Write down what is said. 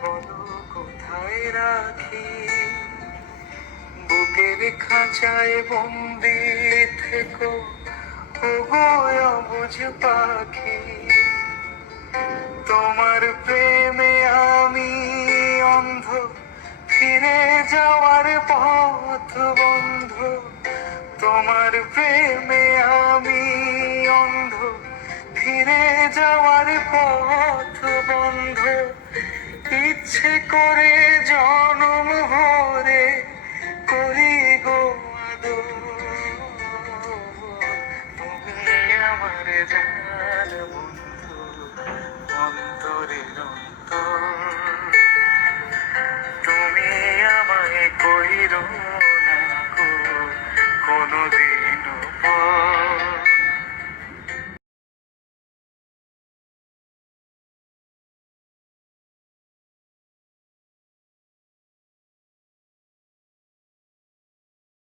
বলো কোথায় রাখি বুকের খাঁচায় বন্দি থেকো ওগো অবুঝ পাখি তোমার প্রেমে আমি অন্ধ, ফিরে যাওয়ার পথ বন্ধ। তোমার প্রেমে আমি যাওয়ার পথ বন্ধু, ইচ্ছে করে জনম ভরে করি গো তুমি আমার জান বন্ধু, অন্তরের অন্তর।